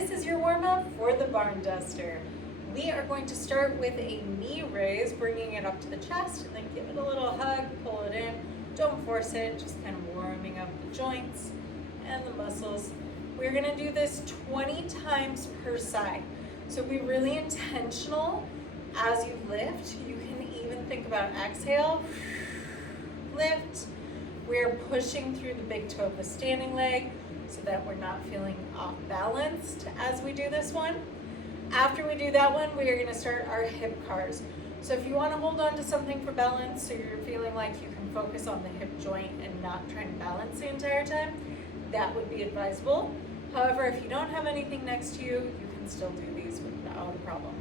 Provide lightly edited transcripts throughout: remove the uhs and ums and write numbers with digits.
This is your warm-up for the barn duster. We are going to start with a knee raise, bringing it up to the chest, and then give it a little hug, pull it in. Don't force it, just kind of warming up the joints and the muscles. We're gonna do this 20 times per side. So be really intentional as you lift. You can even think about exhale, lift. We're pushing through the big toe of the standing leg so that we're not feeling off balanced as we do this one. After we do that one, we are gonna start our hip cars. So if you wanna hold on to something for balance so you're feeling like you can focus on the hip joint and not try and balance the entire time, that would be advisable. However, if you don't have anything next to you, you can still do these without a problem.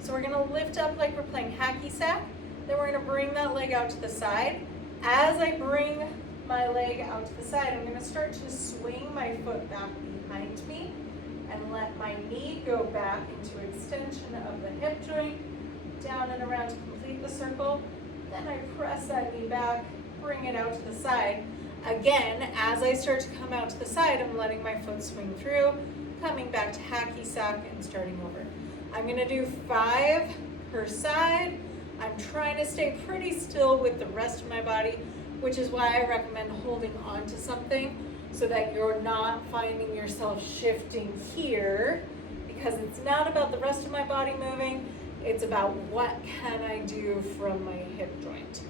So we're gonna lift up like we're playing hacky sack, then we're gonna bring that leg out to the side. As I bring my leg out to the side, I'm gonna start to swing my foot back behind me and let my knee go back into extension of the hip joint, down and around to complete the circle. Then I press that knee back, bring it out to the side. Again, as I start to come out to the side, I'm letting my foot swing through, coming back to hacky sack and starting over. I'm gonna do 5 per side. I'm trying to stay pretty still with the rest of my body, which is why I recommend holding on to something so that you're not finding yourself shifting here, because it's not about the rest of my body moving, it's about what can I do from my hip joint.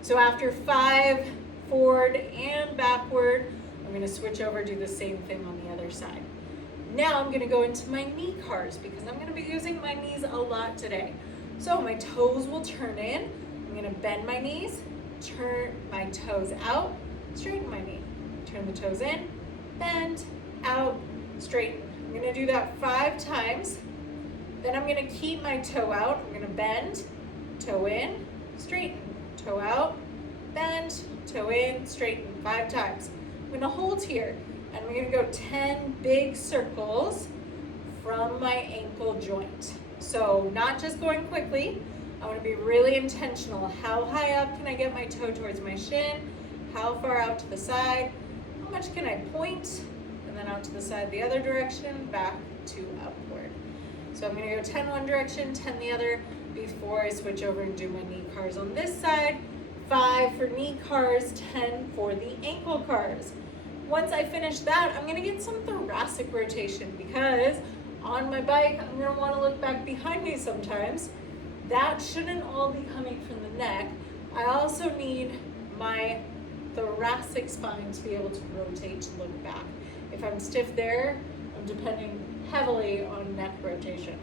So after 5, forward and backward, I'm gonna switch over, do the same thing on the other side. Now I'm gonna go into my knee cars because I'm gonna be using my knees a lot today. So my toes will turn in, I'm gonna bend my knees, turn my toes out, straighten my knee. Turn the toes in, bend, out, straighten. I'm gonna do that 5 times. Then I'm gonna keep my toe out. I'm gonna bend, toe in, straighten, toe out, bend, toe in, straighten 5 times. I'm gonna hold here and we're gonna go 10 big circles from my ankle joint. So not just going quickly, I wanna be really intentional. How high up can I get my toe towards my shin? How far out to the side? How much can I point? And then out to the side the other direction, back to upward. So I'm gonna go 10 one direction, 10 the other before I switch over and do my knee cars on this side. 5 for knee cars, 10 for the ankle cars. Once I finish that, I'm gonna get some thoracic rotation because on my bike, I'm gonna wanna look back behind me sometimes. That shouldn't all be coming from the neck. I also need my thoracic spine to be able to rotate to look back. If I'm stiff there, I'm depending heavily on neck rotation.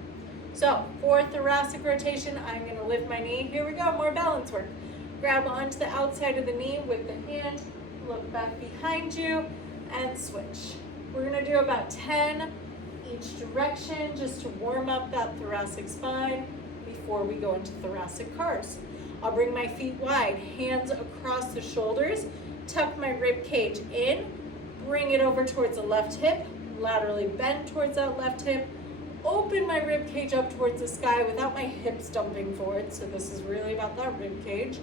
So for thoracic rotation, I'm gonna lift my knee. Here we go, more balance work. Grab onto the outside of the knee with the hand, look back behind you, and switch. We're gonna do about 10 each direction just to warm up that thoracic spine before we go into thoracic cars. I'll bring my feet wide, hands across the shoulders, tuck my rib cage in, bring it over towards the left hip, laterally bend towards that left hip, open my rib cage up towards the sky without my hips dumping forward. So this is really about that rib cage.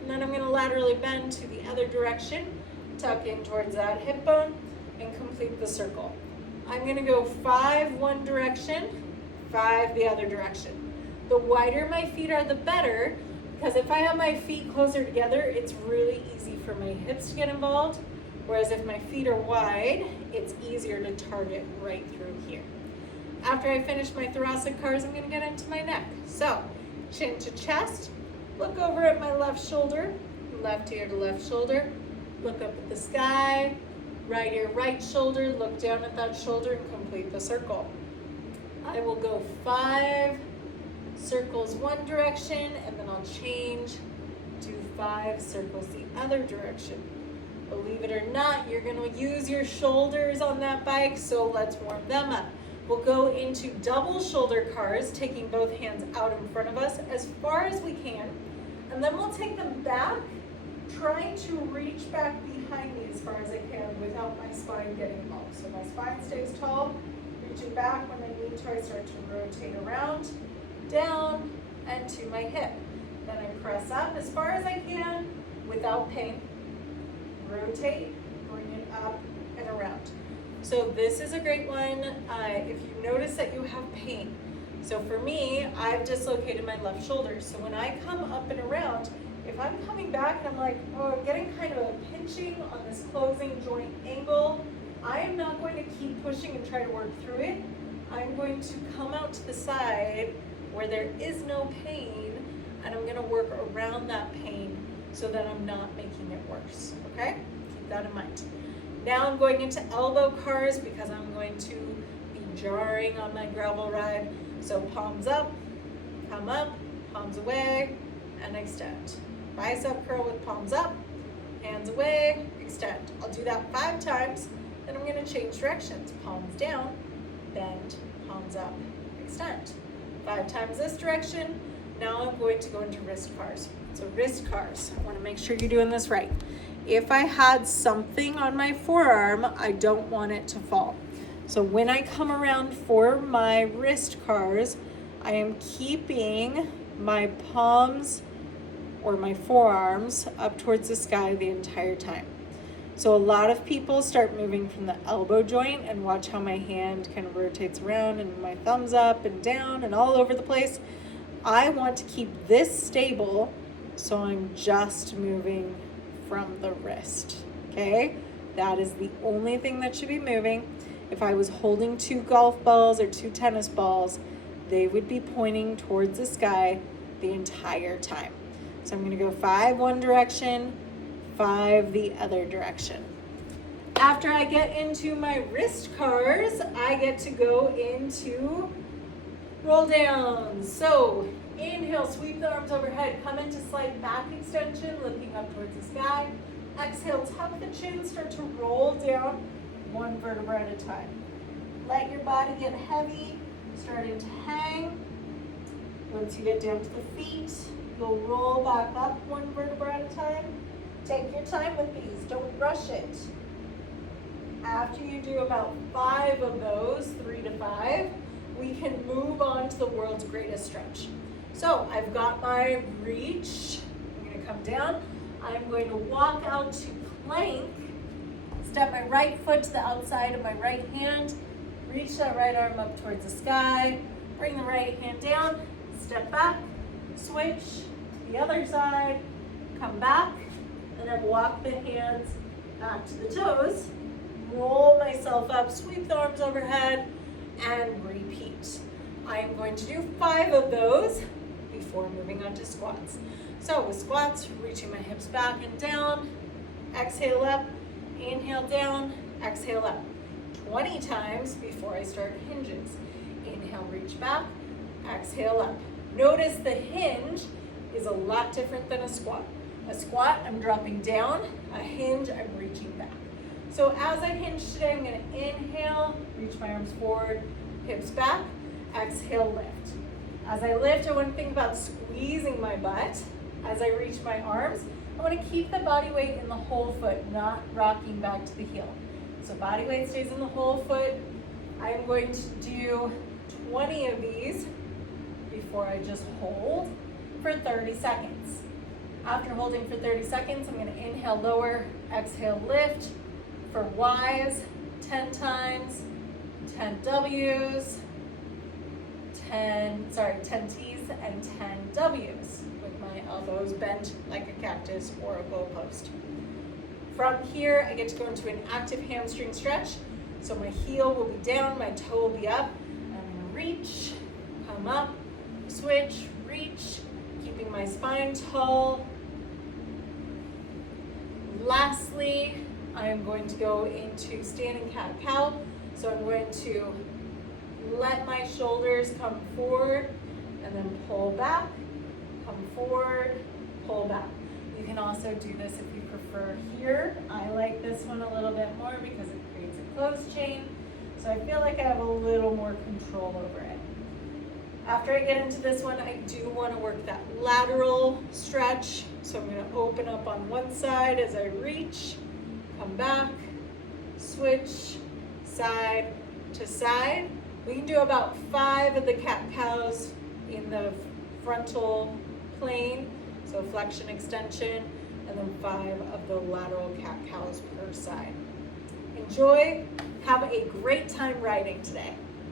And then I'm gonna laterally bend to the other direction, tuck in towards that hip bone, and complete the circle. I'm gonna go 5 one direction, 5 the other direction. The wider my feet are, the better, because if I have my feet closer together, it's really easy for my hips to get involved. Whereas if my feet are wide, it's easier to target right through here. After I finish my thoracic cars, I'm gonna get into my neck. So, chin to chest, look over at my left shoulder, left ear to left shoulder, look up at the sky, right ear, right shoulder, look down at that shoulder and complete the circle. I will go 5 circles one direction and then I'll change to 5 circles the other direction. Believe it or not, you're gonna use your shoulders on that bike, so let's warm them up. We'll go into double shoulder cars, taking both hands out in front of us as far as we can, and then we'll take them back, trying to reach back behind me as far as I can without my spine getting involved. So my spine stays tall, reaching back when I need to, I start to rotate around, down, and to my hip. Then I press up as far as I can without pain. Rotate, bring it up and around. So this is a great one if you notice that you have pain. So for me, I've dislocated my left shoulder. So when I come up and around, if I'm coming back and I'm like, oh, I'm getting kind of a pinching on this closing joint angle, I am not going to keep pushing and try to work through it. I'm going to come out to the side where there is no pain, and I'm gonna work around that pain so that I'm not making it worse, okay? Keep that in mind. Now I'm going into elbow cars because I'm going to be jarring on my gravel ride. So palms up, come up, palms away, and extend. Bicep curl with palms up, hands away, extend. I'll do that 5 times, then I'm gonna change directions. Palms down, bend, palms up, extend. 5 times this direction. Now I'm going to go into wrist cars. So wrist cars, I wanna make sure you're doing this right. If I had something on my forearm, I don't want it to fall. So when I come around for my wrist cars, I am keeping my palms or my forearms up towards the sky the entire time. So a lot of people start moving from the elbow joint and watch how my hand kind of rotates around and my thumbs up and down and all over the place. I want to keep this stable, so I'm just moving from the wrist, okay? That is the only thing that should be moving. If I was holding 2 golf balls or 2 tennis balls, they would be pointing towards the sky the entire time. So I'm gonna go 5 one direction, 5 the other direction. After I get into my wrist cars, I get to go into roll downs. So inhale, sweep the arms overhead, come into slight back extension, looking up towards the sky. Exhale, tuck the chin, start to roll down 1 vertebra at a time. Let your body get heavy, starting to hang. Once you get down to the feet, you'll roll back up 1 vertebra at a time. Take your time with these, don't rush it. After you do about 5 of those, 3 to 5, we can move on to the world's greatest stretch. So I've got my reach. I'm gonna come down. I'm going to walk out to plank. Step my right foot to the outside of my right hand. Reach that right arm up towards the sky. Bring the right hand down. Step back. Switch to the other side. Come back. And then walk the hands back to the toes. Roll myself up. Sweep the arms overhead. And repeat. I am going to do 5 of those before moving on to squats. So with squats, reaching my hips back and down, exhale up, inhale down, exhale up. 20 times before I start hinges. Inhale, reach back, exhale up. Notice the hinge is a lot different than a squat. A squat, I'm dropping down. A hinge, I'm reaching back. So as I hinge today, I'm gonna inhale, reach my arms forward, hips back, exhale, lift. As I lift, I wanna think about squeezing my butt. As I reach my arms, I wanna keep the body weight in the whole foot, not rocking back to the heel. So body weight stays in the whole foot. I am going to do 20 of these before I just hold for 30 seconds. After holding for 30 seconds, I'm gonna inhale, lower, exhale, lift. For Ys, 10 times, 10 Ws, 10 Ts and 10 Ws with my elbows bent like a cactus or a goalpost. From here, I get to go into an active hamstring stretch. So my heel will be down, my toe will be up. I'm gonna reach, come up, switch, reach, keeping my spine tall. Lastly, I am going to go into standing cat-cow. So I'm going to let my shoulders come forward and then pull back, come forward, pull back. You can also do this if you prefer here. I like this one a little bit more because it creates a closed chain. So I feel like I have a little more control over it. After I get into this one, I do want to work that lateral stretch. So I'm going to open up on one side as I reach, come back, switch, side to side. We can do about 5 of the cat-cows in the frontal plane, so flexion, extension, and then 5 of the lateral cat-cows per side. Enjoy, have a great time riding today.